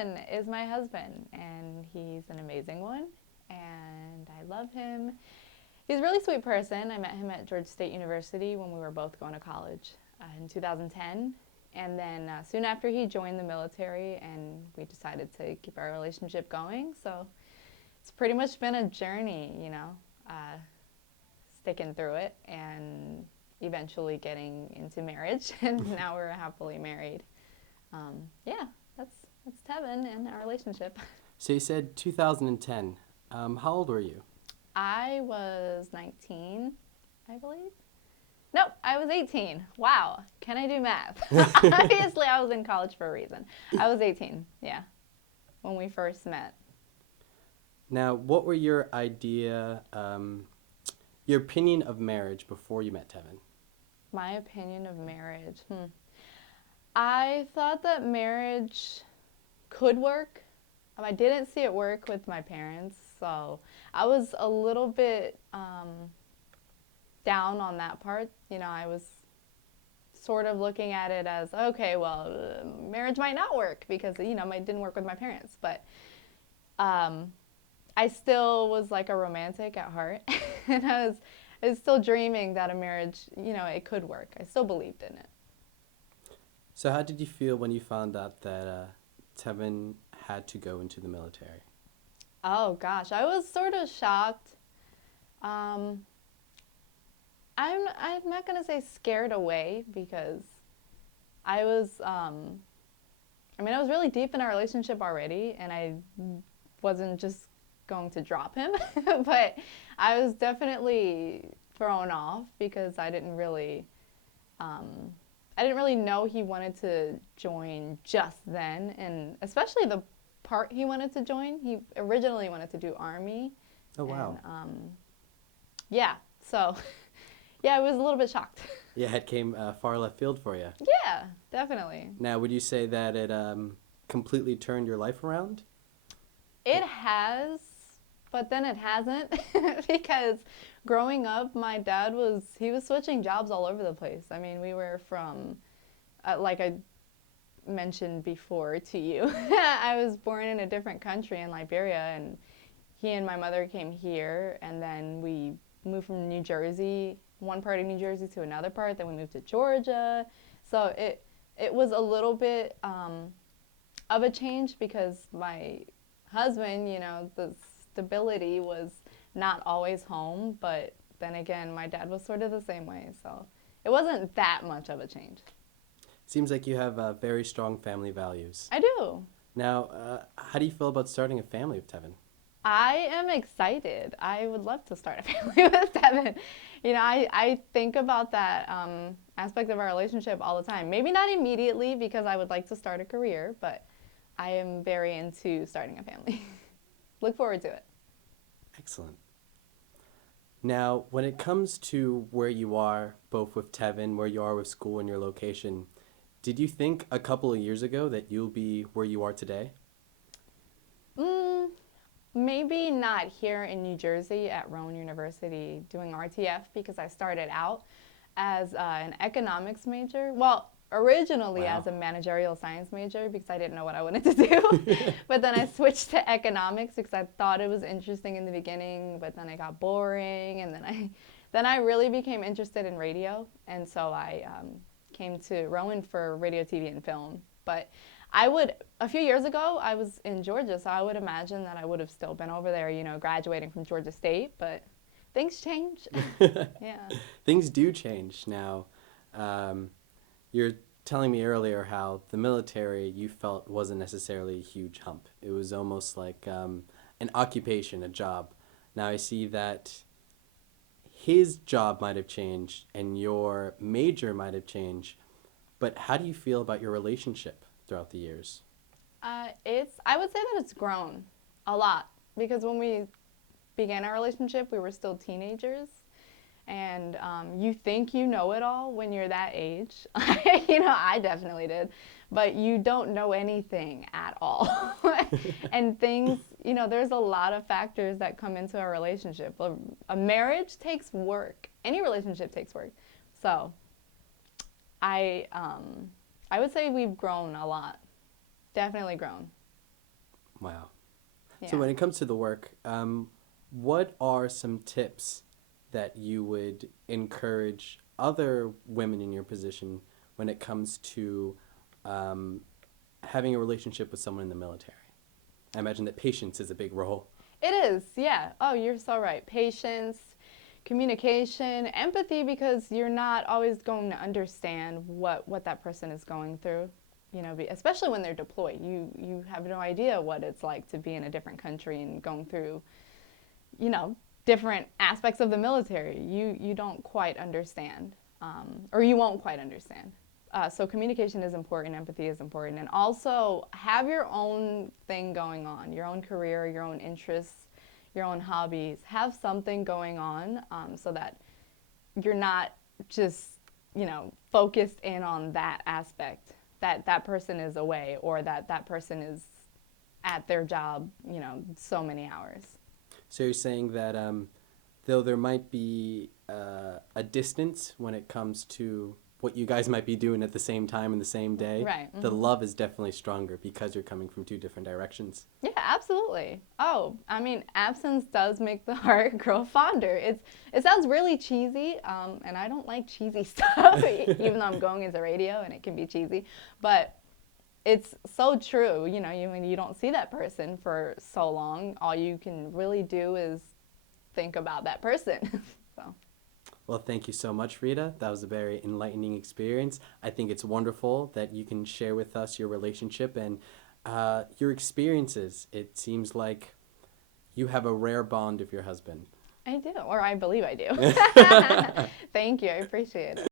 Tevin is my husband, and he's an amazing one, and I love him. He's a really sweet person. I met him at Georgia State University when we were both going to college in 2010. And then soon after, he joined the military, and we decided to keep our relationship going. So it's pretty much been a journey, sticking through it and eventually getting into marriage. And now we're happily married. Yeah, that's Tevin and our relationship. So you said 2010. How old were you? I was 19, I believe. Nope, I was 18. Wow, can I do math? Obviously, I was in college for a reason. I was 18, yeah, when we first met. Now, what were your your opinion of marriage before you met Tevin? My opinion of marriage. I thought that marriage could work. I didn't see it work with my parents, so I was a little bit down on that part. I was sort of looking at it as, okay, well, marriage might not work because, it didn't work with my parents. But I still was like a romantic at heart. And I was still dreaming that a marriage, it could work. I still believed in it. So how did you feel when you found out that Tevin had to go into the military? Oh, gosh. I was sort of shocked. I'm not going to say scared away because I was, I was really deep in our relationship already, and I wasn't just going to drop him. But I was definitely thrown off because I didn't really know he wanted to join just then, and especially the part he wanted to join. He originally wanted to do Army. Oh, wow. And, yeah, so, yeah, I was a little bit shocked. Yeah, it came far left field for you. Yeah, definitely. Now, would you say that it completely turned your life around? It has, but then it hasn't because growing up, my dad was switching jobs all over the place. I mean, we were from, like I mentioned before to you, I was born in a different country in Liberia, and he and my mother came here, and then we moved from New Jersey, one part of New Jersey to another part, then we moved to Georgia. So it was a little bit of a change because my husband, the stability was not always home, but then again, my dad was sort of the same way, so it wasn't that much of a change. Seems like you have very strong family values. I do. Now, how do you feel about starting a family with Tevin? I am excited. I would love to start a family with Devin. I think about that aspect of our relationship all the time. Maybe not immediately because I would like to start a career, but I am very into starting a family. Look forward to it. Excellent. Now, when it comes to where you are, both with Tevin, where you are with school and your location, did you think a couple of years ago that you'll be where you are today? Maybe not here in New Jersey at Rowan University doing RTF because I started out as an economics major. Well, originally Wow. as a managerial science major because I didn't know what I wanted to do. But then I switched to economics because I thought it was interesting in the beginning, but then it got boring, and then I really became interested in radio, and so I came to Rowan for radio, TV, and film. But a few years ago, I was in Georgia, so I would imagine that I would have still been over there, graduating from Georgia State, but things change. Yeah. Things do change now. You're telling me earlier how the military you felt wasn't necessarily a huge hump. It was almost like an occupation, a job. Now I see that his job might have changed and your major might have changed, but how do you feel about your relationship throughout the years? I would say that it's grown a lot because when we began our relationship, we were still teenagers. And you think you know it all when you're that age. I definitely did. But you don't know anything at all. And things, there's a lot of factors that come into a relationship. A marriage takes work. Any relationship takes work. So I would say we've grown a lot. Definitely grown. Wow. Yeah. So when it comes to the work, what are some tips that you would encourage other women in your position when it comes to um, having a relationship with someone in the military? I imagine that patience is a big role. It is, yeah. Oh, you're so right. Patience, communication, empathy, because you're not always going to understand what that person is going through. You know, especially when they're deployed, you have no idea what it's like to be in a different country and going through, you know, different aspects of the military. You don't quite understand, or you won't quite understand. So communication is important, empathy is important, and also have your own thing going on, your own career, your own interests, your own hobbies. Have something going on, so that you're not just, you know, focused in on that aspect, that that person is away or that that person is at their job, you know, so many hours. So you're saying that though there might be a distance when it comes to what you guys might be doing at the same time in the same day, Right. the love is definitely stronger because you're coming from two different directions. Yeah, absolutely. Oh, I mean, absence does make the heart grow fonder. It sounds really cheesy, and I don't like cheesy stuff, even though I'm going into radio and it can be cheesy. But it's so true. You know, when you don't see that person for so long, all you can really do is think about that person. So. Well, thank you so much, Rita. That was a very enlightening experience. I think it's wonderful that you can share with us your relationship and your experiences. It seems like you have a rare bond with your husband. I do, or I believe I do. Thank you. I appreciate it.